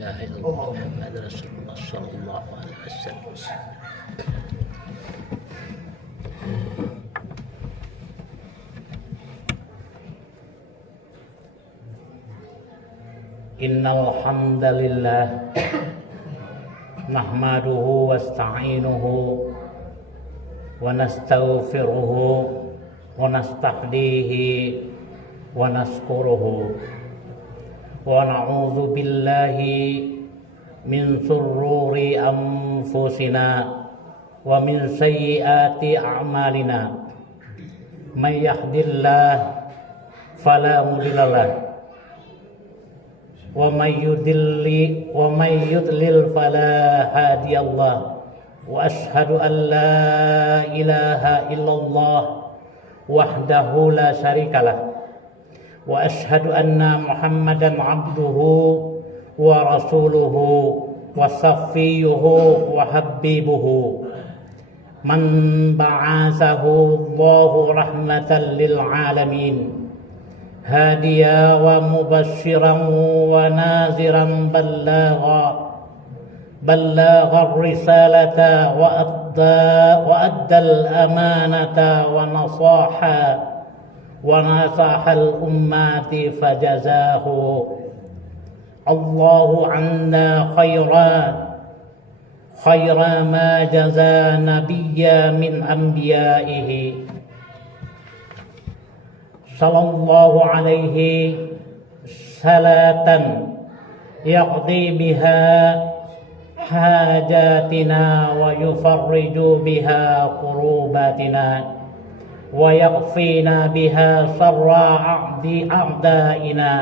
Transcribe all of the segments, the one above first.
ilaha illallah Muhammad Rasulullah sallallahu alaihi wasallam. Innal hamdalillah nahmaduhu wasta'inuhu wa nastaghfiruhu wa nastahdihi wa naskuruhu wa na'udzu billahi min shururi anfusina wa min sayyiati a'malina may yahdihillahu fala mudilla lahu wa may yudlil fala hadiyallah wa ashhadu an la ilaha illallah wahdahu la syarikalah wa ashhadu anna muhammadan abduhu wa rasuluhu wa saffiyuhu wa habibuhu man ba'athahu Allahu rahmatan lil alamin hadiya wa mubashiran wa naziran ballagha risalata wa adda al-amanata wa nasaha al-ummati fajazahu Allahu anna khayra ma jaza nabiyya min anbiya'ihi sallallahu alaihi salatan yaqdi biha hajatina wa yufarriju biha qurubatina wa yaghfina biha sarra a'daina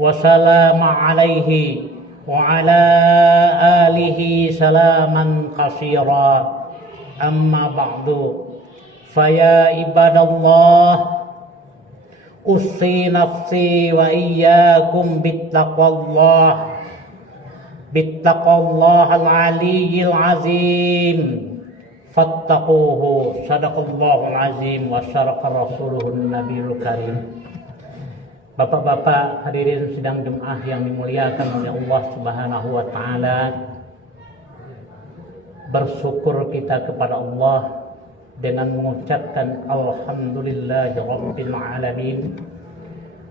wa salama alaihi wa ala alihi salaman qasira amma ba'du faya ibadallah usi nafsi wa iyyakum bittaqwallah al-aliyyil azim fattaquhu sadaqallahul azim wa syaraqa rasuluhun nabiyul karim. Bapak-bapak hadirin sidang jemaah yang dimuliakan oleh Allah Subhanahu wa taala, bersyukur kita kepada Allah dengan mengucapkan alhamdulillahi rabbil alamin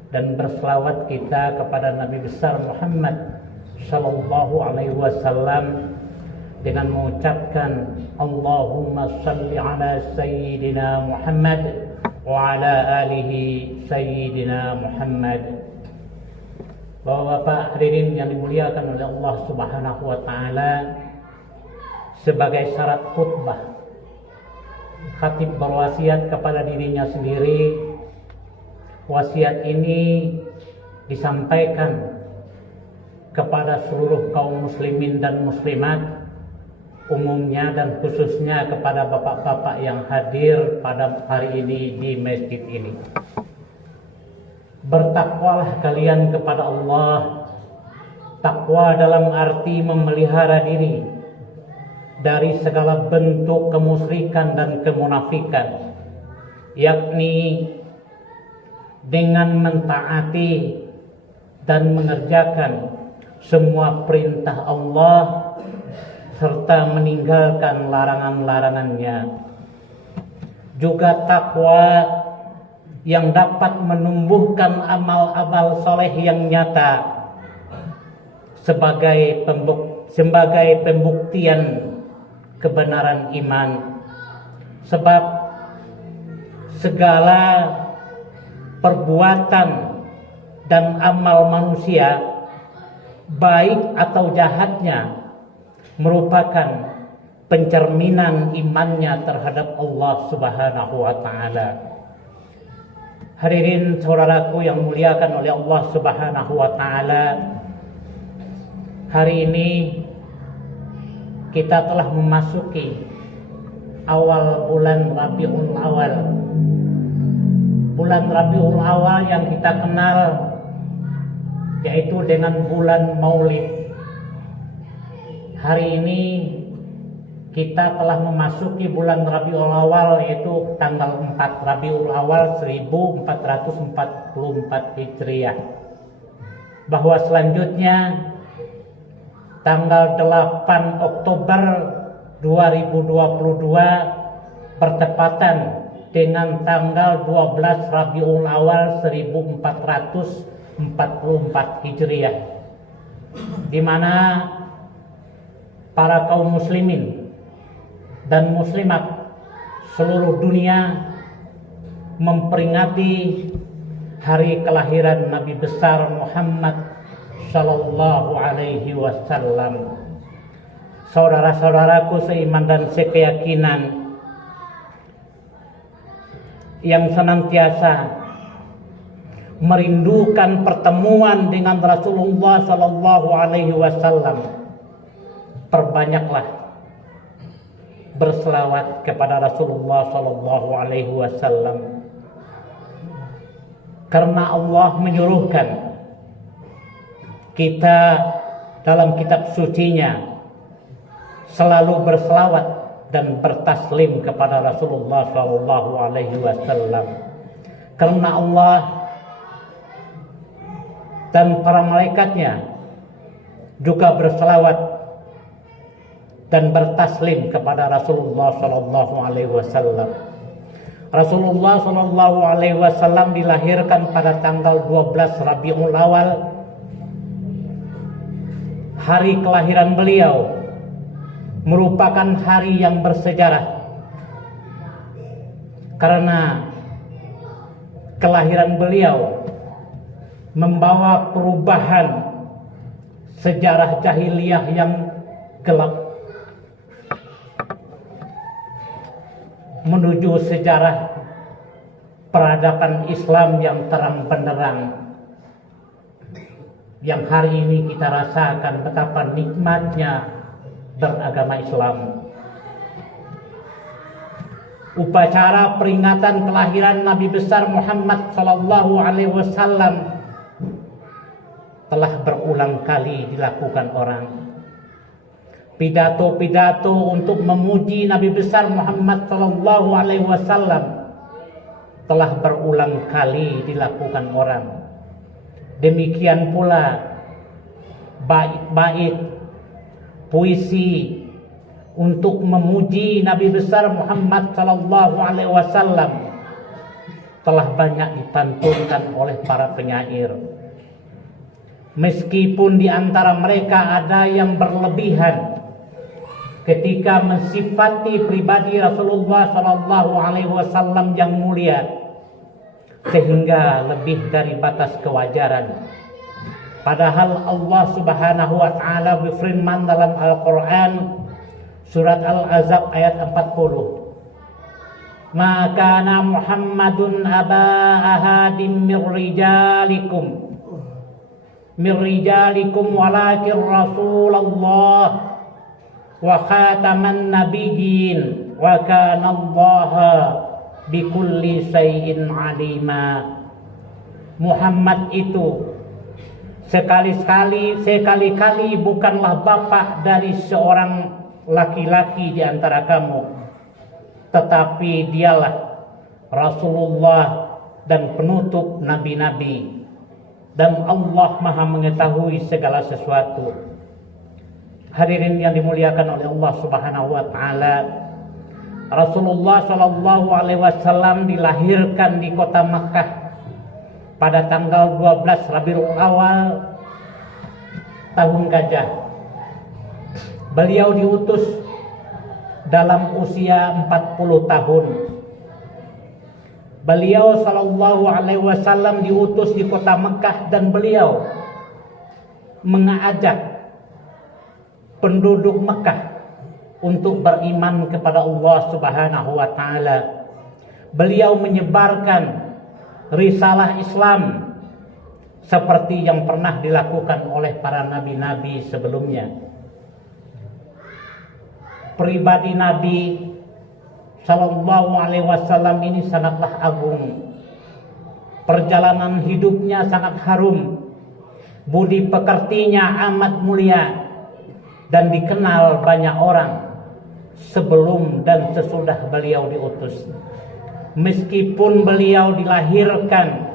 dan berselawat kita kepada Nabi besar Muhammad sallallahu alaihi wasallam dengan mengucapkan Allahumma salli ala sayyidina Muhammad wa ala alihi sayyidina Muhammad. Bapak-bapak hadirin yang dimuliakan oleh Allah Subhanahu wa taala, sebagai syarat khutbah khatib berwasiat kepada dirinya sendiri. Wasiat ini disampaikan kepada seluruh kaum muslimin dan muslimat umumnya dan khususnya kepada bapak-bapak yang hadir pada hari ini di masjid ini. Bertakwalah kalian kepada Allah. Takwa dalam arti memelihara diri dari segala bentuk kemusyrikan dan kemunafikan, yakni dengan mentaati dan mengerjakan semua perintah Allah serta meninggalkan larangan-larangannya. Juga takwa yang dapat menumbuhkan amal-amal soleh yang nyata sebagai pembuktian kebenaran iman. Sebab segala perbuatan dan amal manusia, baik atau jahatnya, merupakan pencerminan imannya terhadap Allah Subhanahu wa taala. Hadirin saudaraku yang muliakan oleh Allah Subhanahu wa taala, hari ini kita telah memasuki awal bulan Rabiul Awal. Bulan Rabiul Awal yang kita kenal yaitu dengan bulan Maulid. Hari ini kita telah memasuki bulan Rabiul Awal, yaitu tanggal 4 Rabiul Awal 1444 Hijriah. Bahwa selanjutnya tanggal 8 Oktober 2022 bertepatan dengan tanggal 12 Rabiul Awal 1444 Hijriah, di mana para kaum muslimin dan muslimat seluruh dunia memperingati hari kelahiran Nabi besar Muhammad Sallallahu Alaihi Wasallam. Saudara-saudaraku seiman dan sekeyakinan yang senantiasa merindukan pertemuan dengan Rasulullah Sallallahu Alaihi Wasallam, perbanyaklah berselawat kepada Rasulullah Sallallahu Alaihi Wasallam, karena Allah menyuruhkan kita dalam kitab sucinya selalu berselawat dan bertaslim kepada Rasulullah Sallallahu Alaihi Wasallam, karena Allah dan para malaikatnya juga berselawat dan bertaslim kepada Rasulullah Sallallahu Alaihi Wasallam. Rasulullah Sallallahu Alaihi Wasallam dilahirkan pada tanggal 12 Rabiul Awal. Hari kelahiran beliau merupakan hari yang bersejarah, karena kelahiran beliau membawa perubahan sejarah jahiliyah yang gelap menuju sejarah peradaban Islam yang terang benderang, yang hari ini kita rasakan betapa nikmatnya beragama Islam. Upacara peringatan kelahiran Nabi besar Muhammad Sallallahu Alaihi Wasallam telah berulang kali dilakukan orang. Pidato-pidato untuk memuji Nabi besar Muhammad Sallallahu Alaihi Wasallam telah berulang kali dilakukan orang. Demikian pula bait-bait puisi untuk memuji Nabi besar Muhammad Sallallahu Alaihi Wasallam telah banyak dipantunkan oleh para penyair. Meskipun di antara mereka ada yang berlebihan ketika mensifati pribadi Rasulullah Sallallahu Alaihi Wasallam yang mulia sehingga lebih dari batas kewajaran. Padahal Allah Subhanahu wa taala berfirman dalam Al-Qur'an surat Al-Ahzab ayat 40. Ma kana Muhammadun aba ahadin min rijalikum walakin Rasulullah wa khataman nabiyyin wa kana Allaha bikulli syai'in alima. Muhammad itu sekali-kali bukanlah bapak dari seorang laki-laki di antara kamu, tetapi dialah Rasulullah dan penutup nabi-nabi, dan Allah Maha mengetahui segala sesuatu. Hadirin yang dimuliakan oleh Allah Subhanahu wa taala, Rasulullah Sallallahu Alaihi Wasallam dilahirkan di kota Makkah pada tanggal 12 Rabiul Awal tahun gajah. Beliau diutus dalam usia 40 tahun. Beliau Sallallahu Alaihi Wasallam diutus di kota Mekah, dan beliau mengajak penduduk Mekah untuk beriman kepada Allah Subhanahu wa taala. Beliau menyebarkan risalah Islam seperti yang pernah dilakukan oleh para nabi-nabi sebelumnya. Pribadi Nabi Sallallahu Alaihi Wasallam ini sangatlah agung. Perjalanan hidupnya sangat harum, budi pekertinya amat mulia, dan dikenal banyak orang sebelum dan sesudah beliau diutus. Meskipun beliau dilahirkan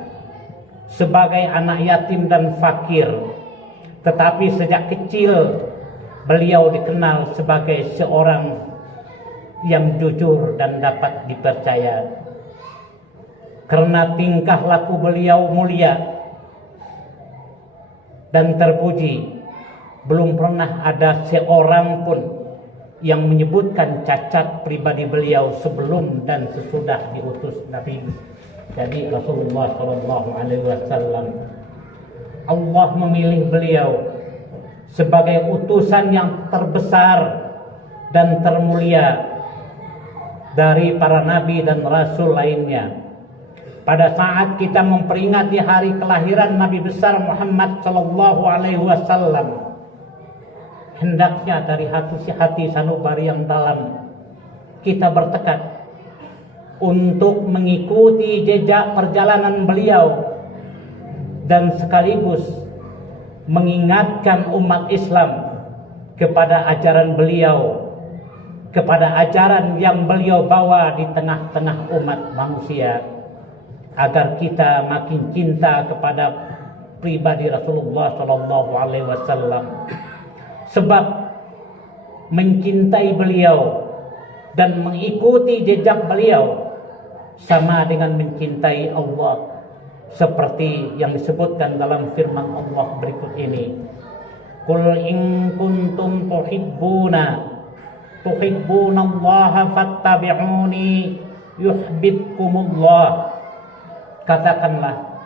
sebagai anak yatim dan fakir, tetapi sejak kecil beliau dikenal sebagai seorang yang jujur dan dapat dipercaya. Karena tingkah laku beliau mulia dan terpuji, belum pernah ada seorang pun yang menyebutkan cacat pribadi beliau sebelum dan sesudah diutus Nabi. Jadi Rasulullah SAW, Allah memilih beliau sebagai utusan yang terbesar dan termulia dari para nabi dan rasul lainnya. Pada saat kita memperingati hari kelahiran Nabi besar Muhammad SAW, hendaknya dari hati sanubari yang dalam kita bertekad untuk mengikuti jejak perjalanan beliau dan sekaligus mengingatkan umat Islam kepada ajaran beliau, kepada ajaran yang beliau bawa di tengah-tengah umat manusia, agar kita makin cinta kepada pribadi Rasulullah SAW. Sebab mencintai beliau dan mengikuti jejak beliau sama dengan mencintai Allah, seperti yang disebutkan dalam firman Allah berikut ini. Qul in kuntum tuhibbunallaha fattabi'uni yuhibbukumullah. Katakanlah,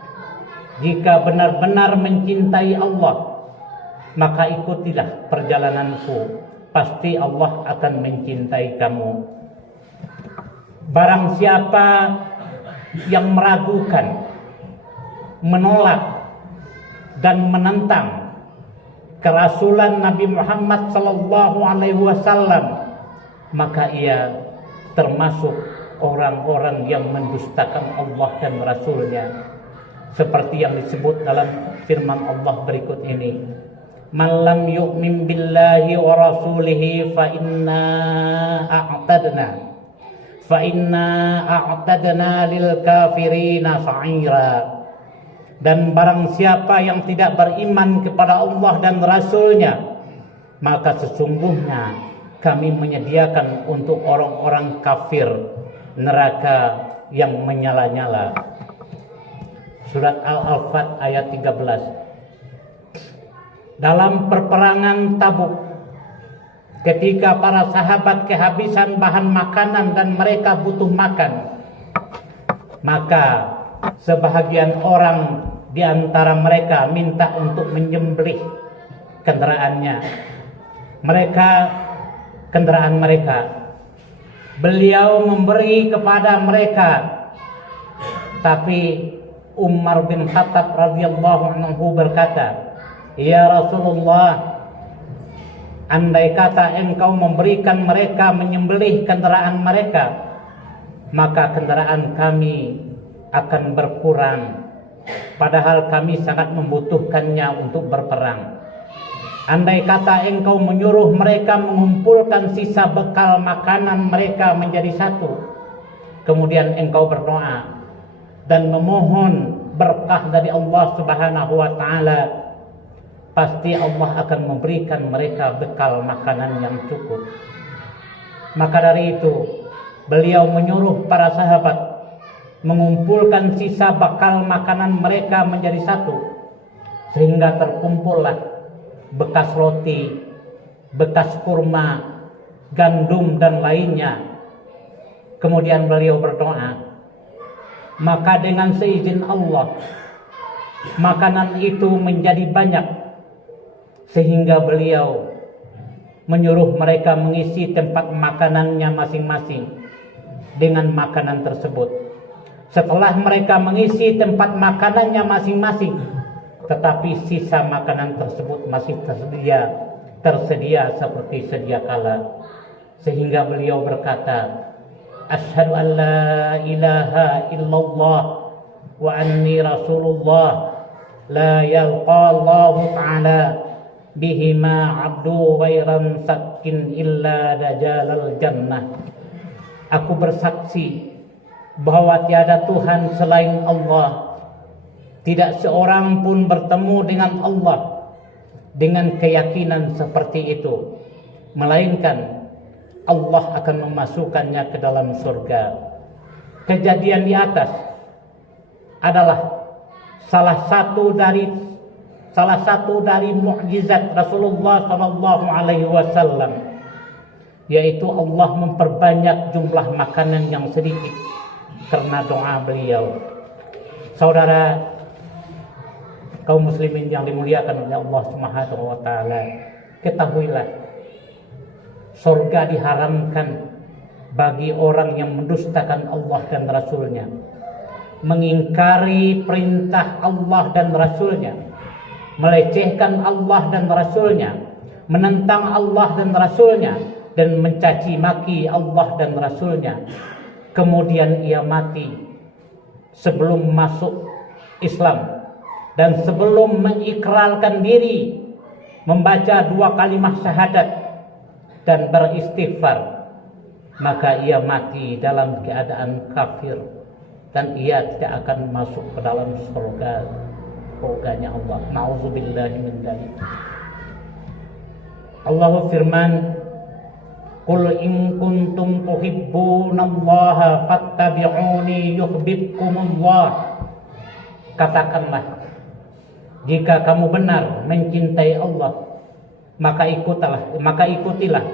jika benar-benar mencintai Allah, maka ikutilah perjalananku, pasti Allah akan mencintai kamu. Barang siapa yang meragukan, menolak dan menentang kerasulan Nabi Muhammad SAW, maka ia termasuk orang-orang yang mendustakan Allah dan Rasulnya, seperti yang disebut dalam firman Allah berikut ini. Man lam yu'min billahi wa rasulihi fa inna a'tadna lil kafirina sa'ira. Dan barang siapa yang tidak beriman kepada Allah dan Rasulnya, maka sesungguhnya kami menyediakan untuk orang-orang kafir neraka yang menyala-nyala. Surat Al-Fat ayat 13. Dalam peperangan Tabuk, ketika para sahabat kehabisan bahan makanan dan mereka butuh makan, maka sebahagian orang di antara mereka minta untuk menyembelih kendaraan mereka. Beliau memberi kepada mereka, tapi Umar bin Khattab radhiyallahu anhu berkata, "Ya Rasulullah, andai kata engkau memberikan mereka menyembelih kendaraan mereka, maka kendaraan kami akan berkurang, padahal kami sangat membutuhkannya untuk berperang. Andai kata engkau menyuruh mereka mengumpulkan sisa bekal makanan mereka menjadi satu, kemudian engkau berdoa dan memohon berkah dari Allah Subhanahu wa taala, pasti Allah akan memberikan mereka bekal makanan yang cukup." Maka dari itu, beliau menyuruh para sahabat mengumpulkan sisa bekal makanan mereka menjadi satu, sehingga terkumpullah bekas roti, bekas kurma, gandum dan lainnya. Kemudian beliau berdoa, maka dengan seizin Allah makanan itu menjadi banyak, sehingga beliau menyuruh mereka mengisi tempat makanannya masing-masing dengan makanan tersebut. Setelah mereka mengisi tempat makanannya masing-masing, tetapi sisa makanan tersebut masih tersedia seperti sedia kala, sehingga beliau berkata, "Asyhadu an la ilaha illallah wa anni rasulullah, la yalqallahu ta'ala bihima abdu ghairan sakin illa dajalal jannah." Aku bersaksi bahwa tiada Tuhan selain Allah, tidak seorang pun bertemu dengan Allah dengan keyakinan seperti itu, melainkan Allah akan memasukkannya ke dalam surga. Kejadian di atas adalah salah satu dari mukjizat Rasulullah sallallahu alaihi wasallam, yaitu Allah memperbanyak jumlah makanan yang sedikit karena doa beliau. Saudara kaum muslimin yang dimuliakan oleh Allah Subhanahu wa taala, ketahuilah surga diharamkan bagi orang yang mendustakan Allah dan Rasulnya, mengingkari perintah Allah dan Rasulnya, melecehkan Allah dan Rasulnya, menentang Allah dan Rasulnya, dan mencaci maki Allah dan Rasulnya. Kemudian ia mati sebelum masuk Islam dan sebelum mengikrarkan diri, membaca 2 kalimat syahadat dan beristighfar, maka ia mati dalam keadaan kafir dan ia tidak akan masuk ke dalam surganya Allah. Nauzubillahi min dzalik. Allah firman, "Qul in kuntum tuhibbunallaha fattabi'uni yuhibbukumullah." Katakanlah, jika kamu benar mencintai Allah, maka ikutilah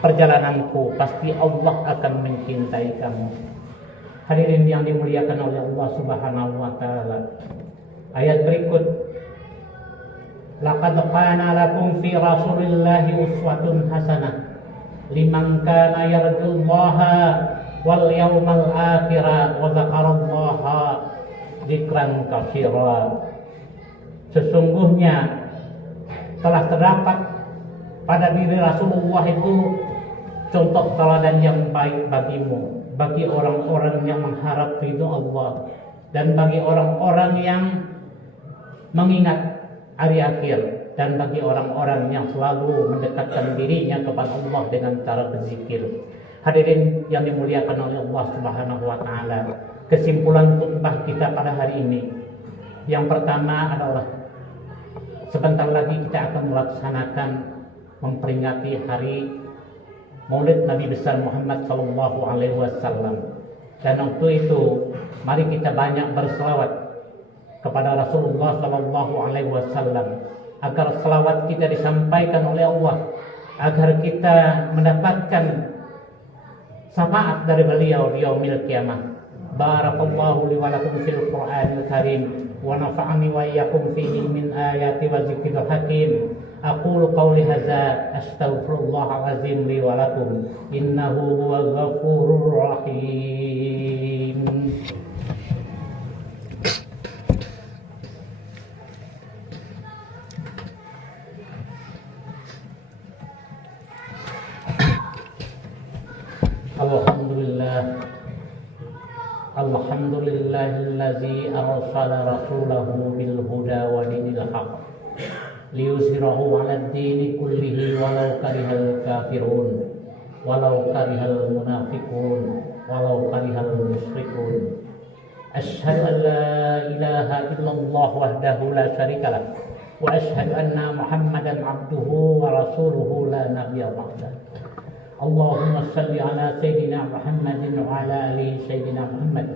perjalananku, pasti Allah akan mencintai kamu. Hadirin yang dimuliakan oleh Allah Subhanahu wa taala. Ayat berikut, laqad kana lakum fi rasulillahi uswatun hasanah liman kana yarjullaha wal yawmal akhir wa dzakarallaha dzikran katsira. Sesungguhnya telah terdapat pada diri Rasulullah itu contoh teladan yang baik bagimu, bagi orang-orang yang mengharap ridho Allah dan bagi orang-orang yang mengingat hari akhir, dan bagi orang-orang yang selalu mendekatkan dirinya kepada Allah dengan cara berzikir. Hadirin yang dimuliakan oleh Allah Subhanahu wa taala, kesimpulan khutbah kita pada hari ini yang pertama adalah sebentar lagi kita akan melaksanakan memperingati hari Maulid Nabi besar Muhammad sallallahu alaihi wasallam. Dan waktu itu mari kita banyak berselawat kepada Rasulullah sallallahu alaihi wasallam agar selawat kita disampaikan oleh Allah, agar kita mendapatkan syafaat dari beliau di yaumil qiyamah. Barakallahu li wa lakum fil Qur'anil Karim wa nafa'ani wa iyyakum fihi min ayati wa dzikril hakim. Aqulu qawli hadza astaghfirullahal azim li wa lakum innahu huwal ghafurur rahim. Alhamdulillahillazi arsala rasulahu bil huda wa dinil haqq liyuzhirahu 'alad dini kullihi walau karihal kafirun walau karihal munafiqun walau karihal musyrikun. Asyhadu an la ilaha illallah wahdahu la syarikalah wa asyhadu anna Muhammadan 'abduhu wa rasuluhu la nabiyya ba'dah. Allahumma salli ala Sayyidina Muhammadin wa ala ali Sayyidina Muhammad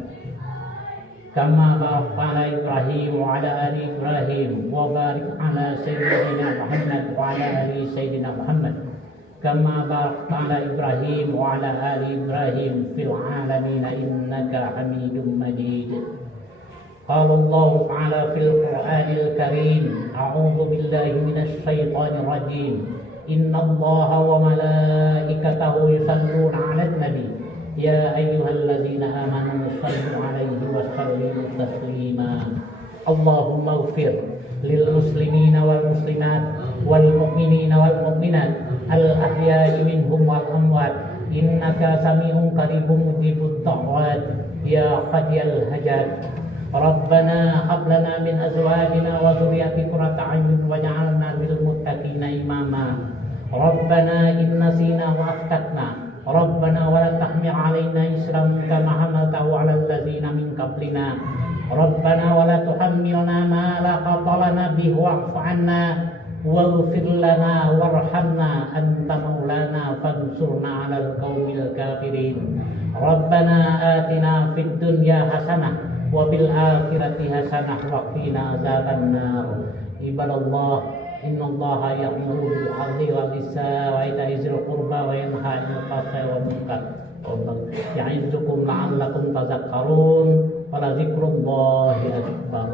kama barakta ala Ibrahim wa ala ali Ibrahim wa barik ala Sayyidina Muhammad wa ala ali Sayyidina Muhammad kama barakta ala Ibrahim wa ala ali Ibrahim fil alamin innaka Hamidum Majid. Qala Allah ta'ala fil Qur'anil Karim, a'udzu billahi minasy syaithanir rajim. Inna Allah wa malaikatahu yusalluna 'alan nabi ya ayyuhalladzina amanu sallu 'alaihi wa sallimu taslima. Allahumma ighfir lil muslimina wal muslimat wal mu'minina wal mu'minat al ahya'i minhum wal amwat innaka sami'un qaribun mujibud da'wat ya qadiyal hajat. Rabbana hab lana min azwajina wa dhurriyyatina qurrata a'yun waj'alna lil muttaqina imama. Rabbana inna sina wa akhtana. Rabbana wa la tahmil 'alaina isran kama hamaltahu 'alal ladzina min qablina. Rabbana wa la tuhammilna ma la taqata lana bihi wa'fu 'anna waghfir lana warhamna anta maulana fansurna 'alal qaumil kafirin. Rabbana atina fid dunya hasanah wa bil akhirati hasanah wa qina azabannar. Ibadallah, innallaha ya'muru bil 'adli wal ihsani wa ita'i dzil qurba wa yanha 'anil fahsya'i wal munkar. Ya'izukum la'allakum tadhakkarun. Wa la dzikrullahi akbar.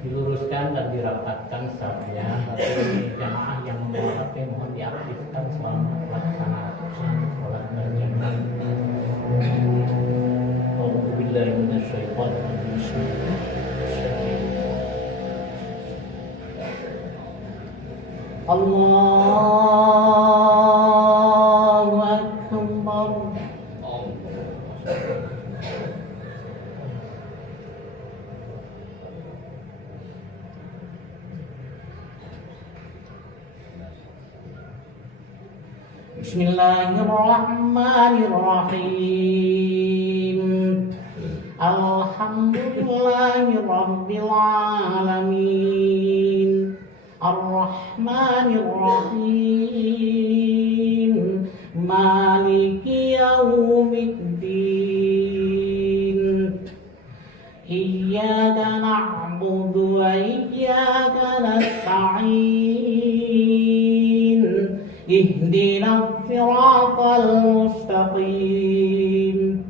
Diluruskan dan dirapatkan safnya, tapi jamaah yang membawa HP mohon diaktifkan selama pelaksanaan sholat berjamaah. A'udzubillahi minasyaitonir rajim. Allahu akbar. Bismillahirrahmanirrahim. Alhamdulillahi rabbil alamin. Ar-Rahmanir Rahim. Maliki yaumiddin. Iyyaka na'budu wa iyyaka nasta'in. Ihdinas siratal mustaqim.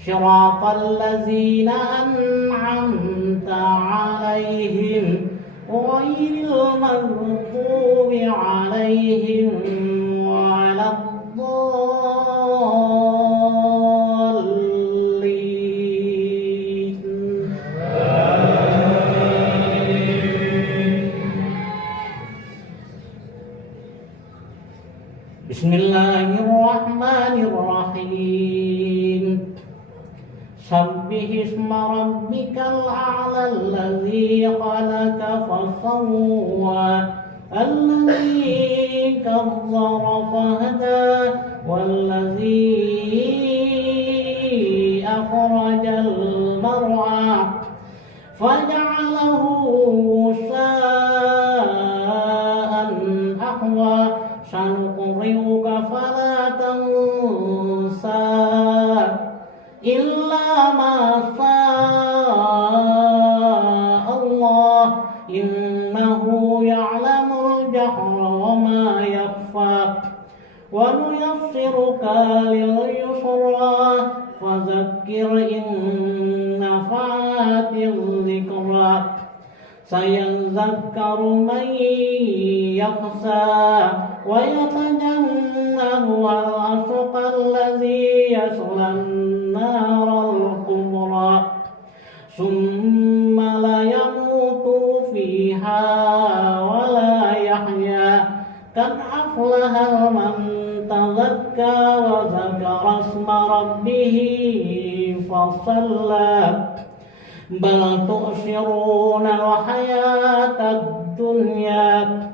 Siratal ladzina an'amta 'alaihim ghairil maghdubi 'alaihim waladdallin. Bismillahirrahmanirrahim. Sabbih isma rabbikal a'la alladzi khalaqa fasawwa alladzi kazzara fahada walladzi akhrajal mar'a faja'alahu sa'an ahwa sanuqri'uka fala tansa illa ma Allah innahu ya'lamul jahra wa ma yakhfa wa nuyassiruka lil yusra fadzakkir in nafa'atiz dzikra sayadzakkaru man yakhsha wa yatajannabu al-ashqa alladzi yaslan naral kubra summa la yamutu fiha wa la yahya kad aflaha man tazakka wa zakara asma rabbih fasalla bal tu'siruna al-hayatad dunya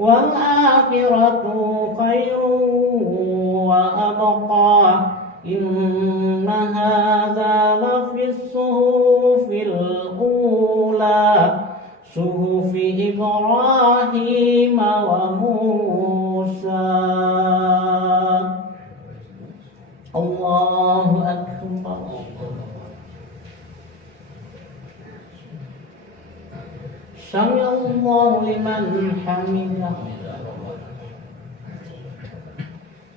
wal akhiratu khairun wa abqa. Inna hadza lafis suhufil ula suhufi Ibrahim wa Musa. Allahu akbar. Sami'allahu liman hamidah.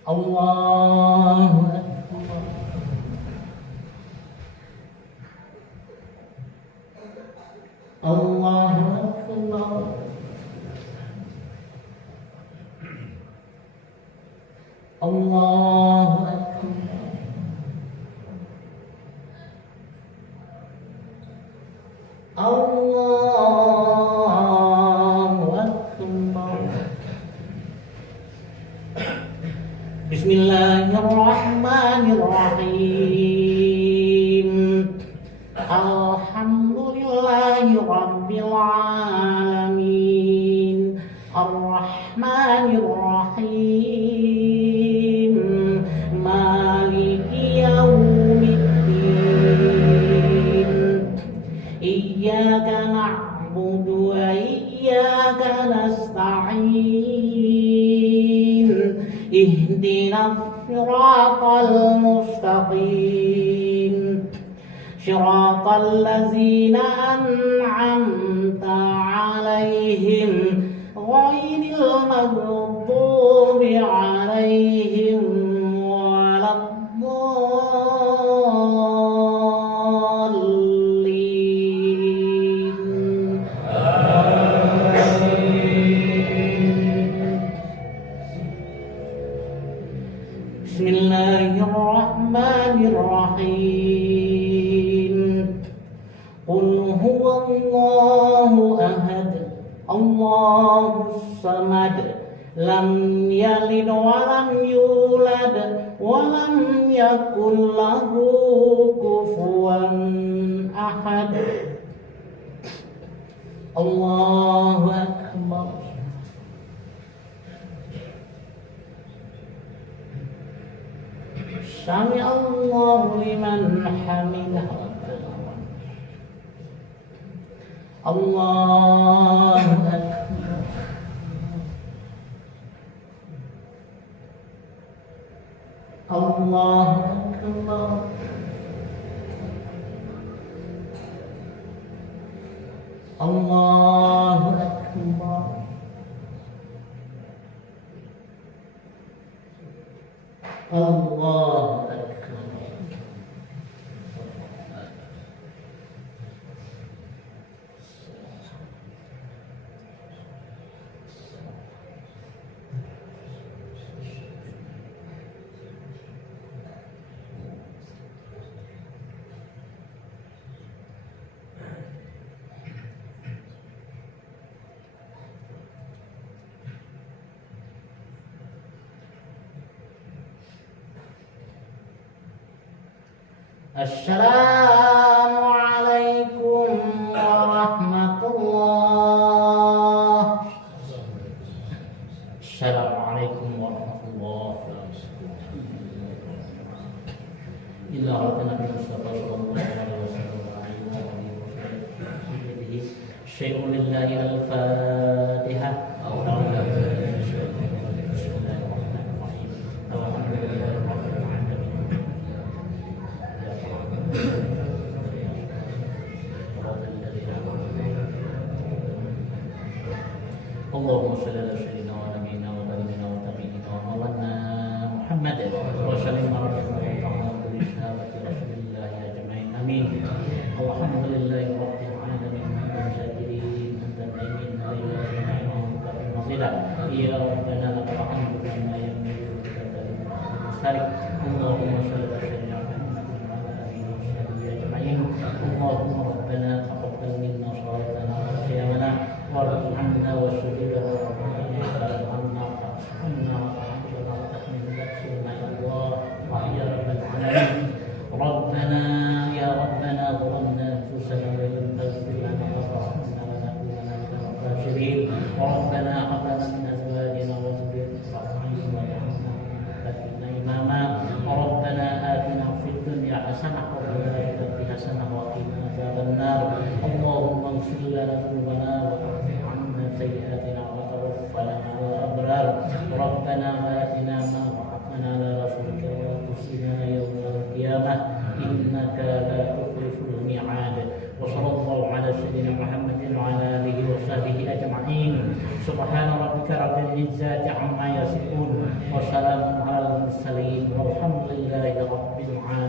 Allahu akbar. Allahu akbar. Allahu Akbar. Allahu Akbar. Bismillahirrahmanirrahim. Alhamdulillahi Rabbil Alamin. Ar-Rahmanir Rahim. Maliki Yaumiddin. Iyyaka na'budu wa iyyaka nasta'in. Ihdinas siratal mustaqim. Siratal ladzina an'amta 'alaihim ghairil maghdubi 'alaihim waladdallin. Bismillahirrahmanirrahim. Qul huwallahu ahad, Allahus samad, lam yalid wa lam yulad wa lam yakul lahu kufuwan ahad. Allahu Akbar. Sami Allahu liman hamidah. Allahu Akbar. Allahu Akbar. Allahu Akbar. Allahu Akbar. Assalamualaikum warahmatullah. Assalamualaikum warahmatullah. Illa rabbana bi Mustafa sallallahu alaihi wasallam. Syai'un lillahi al-Fatihah. Allahumma shalli ala sayyidina wa nabiyina wa habibina wa tabi'ina wa maulana Muhammad wa sallim ala rasulillahi ajma'in. Amin. Alhamdulillahi rabbil alamin. Syakirin anta'imin alayhi wa sallam. Ya rabbana lakal hamdu kama yanbaghi li jalali. Allahumma shalli ala sayyidina Muhammad wa ala alihi wa sahbihi ajma'in. Allahumma rabbana taqabbal minna salatana wa siyamana warhamna wa sujudana Rabbana atina ma wa'adtana ala rasulika wa tusina yawmal qiyamah innaka la tukhliful mi'ad. Wa sallallahu ala sayyidina Muhammadin wa ala alihi wa sahbihi ajma'in. Subhana rabbika rabbil izzati amma yasifun wa salamun alal mursalin walhamdulillahi rabbil alamin.